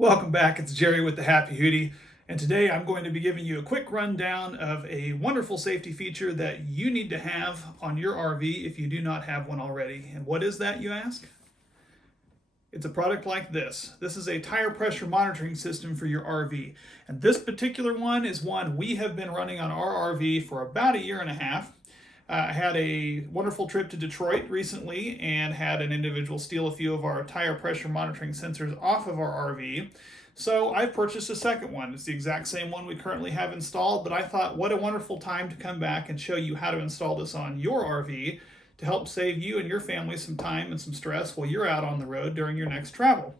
Welcome back, it's Jerry with the Happy Hootie, and today I'm going to be giving you a quick rundown of a wonderful safety feature that you need to have on your RV if you do not have one already. And what is that, you ask? It's a product like this. This is a tire pressure monitoring system for your RV. And this particular one is one we have been running on our RV for about a year and a half. I had a wonderful trip to Detroit recently and had an individual steal a few of our tire pressure monitoring sensors off of our RV. So I purchased a second one. It's the exact same one we currently have installed, but I thought what a wonderful time to come back and show you how to install this on your RV to help save you and your family some time and some stress while you're out on the road during your next travel.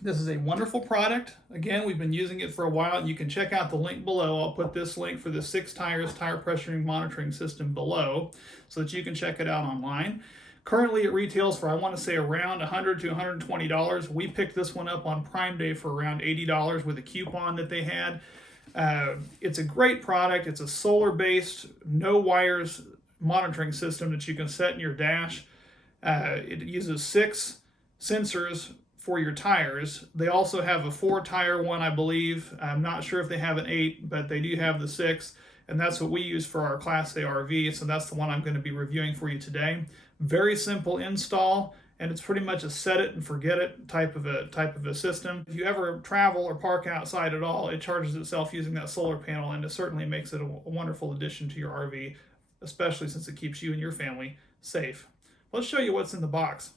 This is a wonderful product. Again, we've been using it for a while. You can check out the link below. I'll put this link for the 6 Tires tire pressure monitoring system below so that you can check it out online. Currently it retails for, I want to say, around $100 to $120. We picked this one up on Prime Day for around $80 with a coupon that they had. It's a great product. It's a solar-based, no wires monitoring system that you can set in your dash. It uses 6 sensors for your tires. They also have a 4-tire one, I believe. I'm not sure if they have an 8, but they do have the 6, and that's what we use for our Class A RV, so that's the one I'm going to be reviewing for you today. Very simple install, and it's pretty much a set it and forget it type of a system. If you ever travel or park outside at all, it charges itself using that solar panel, and it certainly makes it a wonderful addition to your RV, especially since it keeps you and your family safe. Let's show you what's in the box.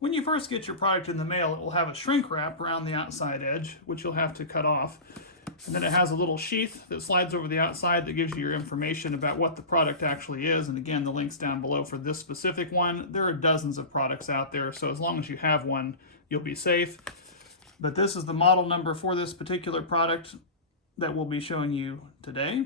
When you first get your product in the mail, it will have a shrink wrap around the outside edge, which you'll have to cut off. And then it has a little sheath that slides over the outside that gives you your information about what the product actually is. And again, the link's down below for this specific one. There are dozens of products out there, so as long as you have one, you'll be safe. But this is the model number for this particular product that we'll be showing you today.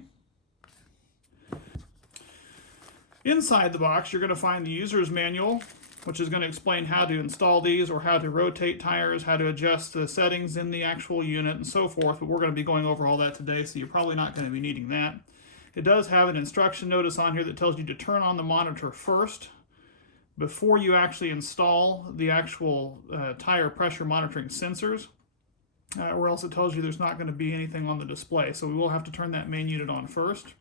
Inside the box, you're going to find the user's manual, which is going to explain how to install these or how to rotate tires, how to adjust the settings in the actual unit, and so forth. But we're going to be going over all that today, so you're probably not going to be needing that. It does have an instruction notice on here that tells you to turn on the monitor first before you actually install the actual tire pressure monitoring sensors, or else it tells you there's not going to be anything on the display. So we will have to turn that main unit on first.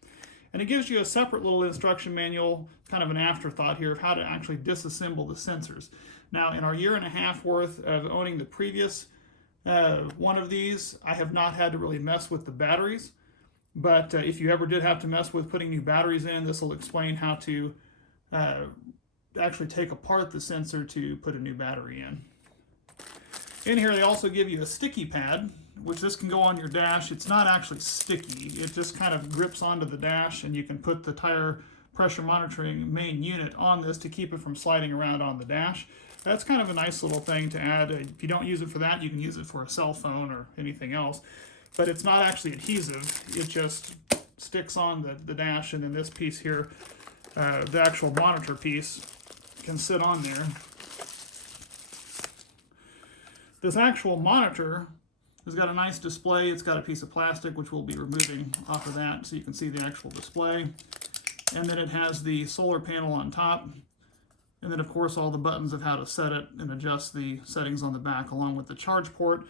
And it gives you a separate little instruction manual, kind of an afterthought here, of how to actually disassemble the sensors. Now, in our year and a half worth of owning the previous one of these, I have not had to really mess with the batteries. But if you ever did have to mess with putting new batteries in, this will explain how to actually take apart the sensor to put a new battery in. In here, they also give you a sticky pad, which this can go on your dash. It's not actually sticky. It just kind of grips onto the dash, and you can put the tire pressure monitoring main unit on this to keep it from sliding around on the dash. That's kind of a nice little thing to add. If you don't use it for that, you can use it for a cell phone or anything else. But it's not actually adhesive. It just sticks on the dash, and then this piece here, the actual monitor piece, can sit on there. This actual monitor has got a nice display. It's got a piece of plastic, which we'll be removing off of that so you can see the actual display. And then it has the solar panel on top. And then, of course, all the buttons of how to set it and adjust the settings on the back, along with the charge port,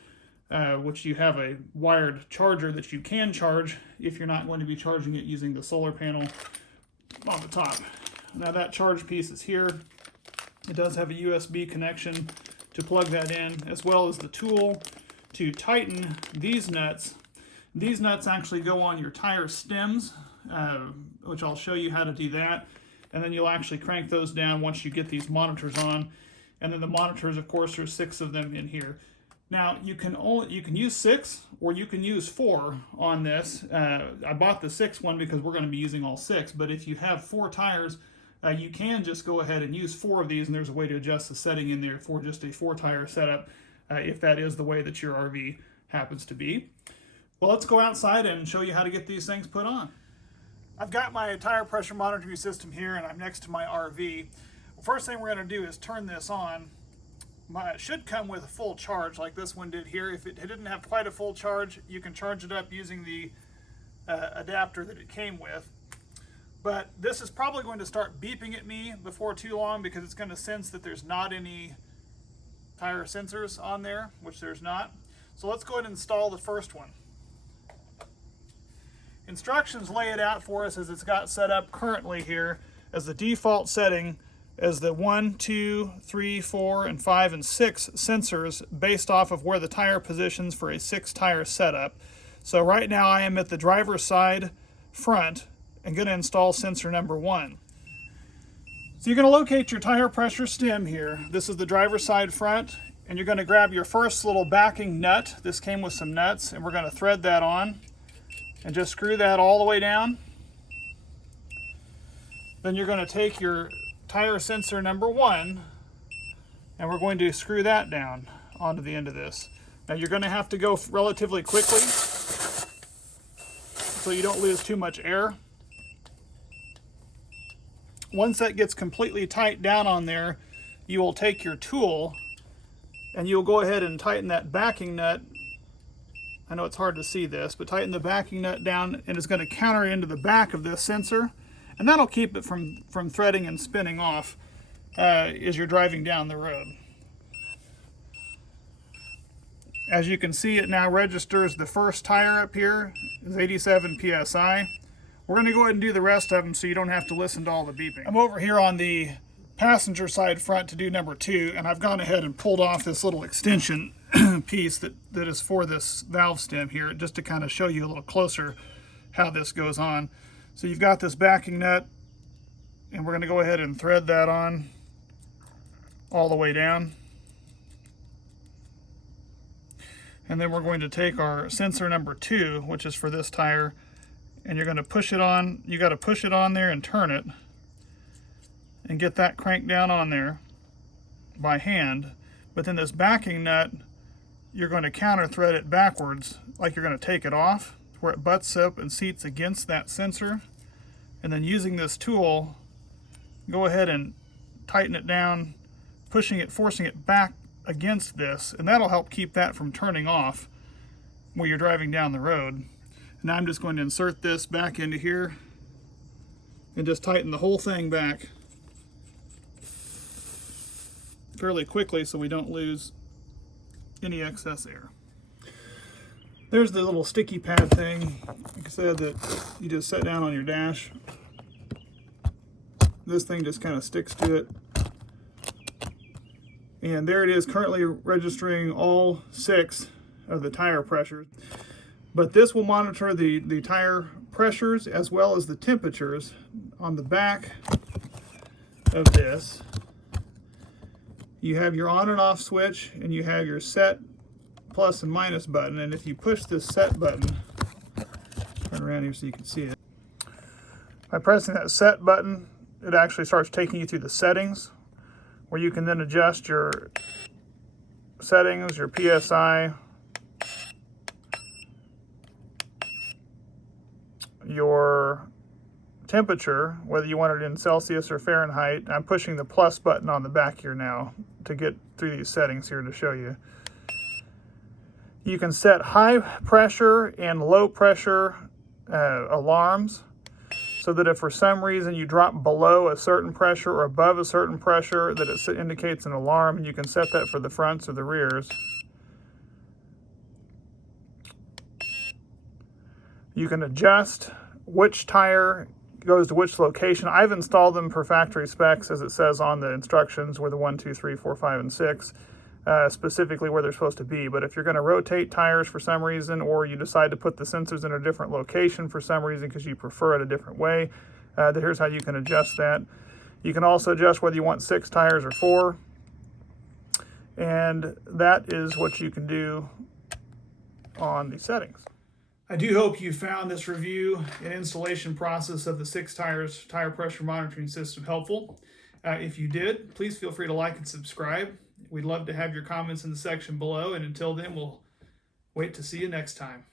which you have a wired charger that you can charge if you're not going to be charging it using the solar panel on the top. Now, that charge piece is here. It does have a USB connection to plug that in, as well as the tool to tighten these nuts. These nuts actually go on your tire stems, which I'll show you how to do that. And then you'll actually crank those down once you get these monitors on. And then the monitors, of course, there's 6 of them in here. Now, you can use 6 or you can use 4 on this. I bought the 6 one because we're going to be using all 6. But if you have 4 tires, you can just go ahead and use 4 of these, and there's a way to adjust the setting in there for just a 4-tire setup if that is the way that your RV happens to be. Well, let's go outside and show you how to get these things put on. I've got my tire pressure monitoring system here, and I'm next to my RV. First thing we're going to do is turn this on. It should come with a full charge like this one did here. If it didn't have quite a full charge, you can charge it up using the adapter that it came with. But this is probably going to start beeping at me before too long because it's going to sense that there's not any tire sensors on there, which there's not. So let's go ahead and install the first one. Instructions lay it out for us as it's got set up currently here as the default setting as the 1, 2, 3, 4, and 5, and 6 sensors based off of where the tire positions for a 6 tire setup. So right now I am at the driver's side front and going to install sensor number 1. So you're going to locate your tire pressure stem here. This is the driver's side front, and you're going to grab your first little backing nut. This came with some nuts, and we're going to thread that on and just screw that all the way down. Then you're going to take your tire sensor number 1 and we're going to screw that down onto the end of this. Now you're going to have to go relatively quickly so you don't lose too much air. Once that gets completely tight down on there, you will take your tool and you'll go ahead and tighten that backing nut. I know it's hard to see this, but tighten the backing nut down, and it's going to counter into the back of this sensor, and that'll keep it from threading and spinning off as you're driving down the road. As you can see, it now registers the first tire up here is 87 psi. We're going to go ahead and do the rest of them so you don't have to listen to all the beeping. I'm over here on the passenger side front to do number 2, and I've gone ahead and pulled off this little extension piece that is for this valve stem here, just to kind of show you a little closer how this goes on. So you've got this backing nut, and we're going to go ahead and thread that on all the way down. And then we're going to take our sensor number 2, which is for this tire, and you're going to push it on. You got to push it on there and turn it and get that cranked down on there by hand. But then this backing nut, you're going to counter thread it backwards, like you're going to take it off, where it butts up and seats against that sensor. And then using this tool, go ahead and tighten it down, pushing it, forcing it back against this, and that'll help keep that from turning off when you're driving down the road. And I'm just going to insert this back into here and just tighten the whole thing back fairly quickly so we don't lose any excess air. There's the little sticky pad thing, like I said, that you just set down on your dash. This thing just kind of sticks to it. And there it is, currently registering all 6 of the tire pressures. But this will monitor the tire pressures as well as the temperatures on the back of this. You have your on and off switch, and you have your set plus and minus button. And if you push this set button, turn around here so you can see it. By pressing that set button, it actually starts taking you through the settings, where you can then adjust your settings, your PSI, your temperature, whether you want it in Celsius or Fahrenheit. I'm pushing the plus button on the back here now to get through these settings here to show you. You can set high pressure and low pressure alarms, so that if for some reason you drop below a certain pressure or above a certain pressure, that it indicates an alarm, and you can set that for the fronts or the rears. You can adjust which tire goes to which location. I've installed them per factory specs, as it says on the instructions, where the 1, 2, 3, 4, 5, and 6, specifically where they're supposed to be. But if you're going to rotate tires for some reason, or you decide to put the sensors in a different location for some reason because you prefer it a different way, here's how you can adjust that. You can also adjust whether you want 6 tires or 4. And that is what you can do on the settings. I do hope you found this review and installation process of the 6 tire pressure monitoring system helpful. If you did, please feel free to like and subscribe. We'd love to have your comments in the section below, and until then, we'll wait to see you next time.